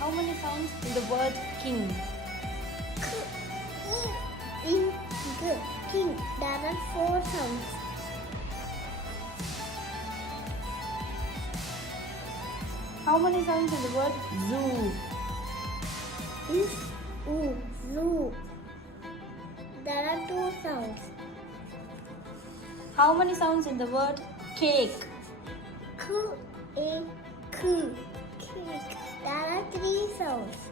How many sounds in the word king? King. There are 4 sounds. How many sounds in the word zoo? Zoo. There are 2 sounds. How many sounds in the word cake? Cake. There are 3 sounds.